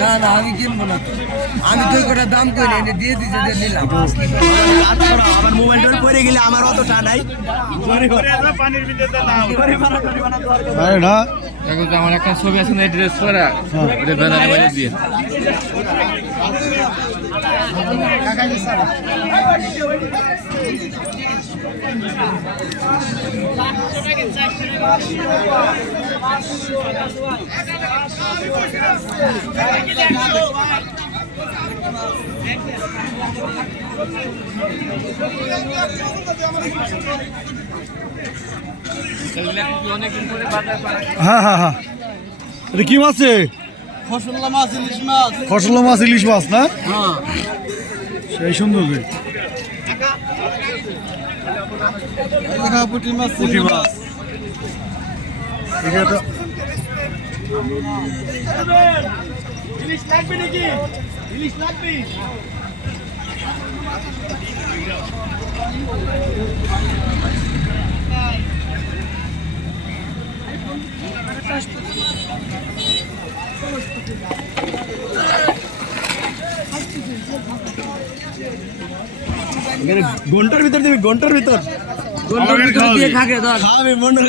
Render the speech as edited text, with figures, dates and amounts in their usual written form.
না না আমি কিনবো না, আমি তো কটা দাম করে এনে দিয়ে দিতে নিলাম। আমার মোবাইলটা পড়ে গেলে আমার অত টা নাই। আমার একটা ছবি আছে না, ড্রেস পরা ওটা ব্যানারে বাইরে দিয়ে হ্যাঁ হ্যাঁ হ্যাঁ, এটা কি মাছ? ফসল্লা মাছ, ইলিশ মাছ। খসলা মাছ, ইলিশ মাছ না? হ্যাঁ সেই সুন্দর রে। পুঁটি মাছ, পুঁটি মাছ। এটা ইলিশ লাগবে নাকি? ইলিশ লাগবে। ঘন্টার ভিতর দিবি, ঘন্টার ভিতর দিয়ে খাগে ধর খাবে মনে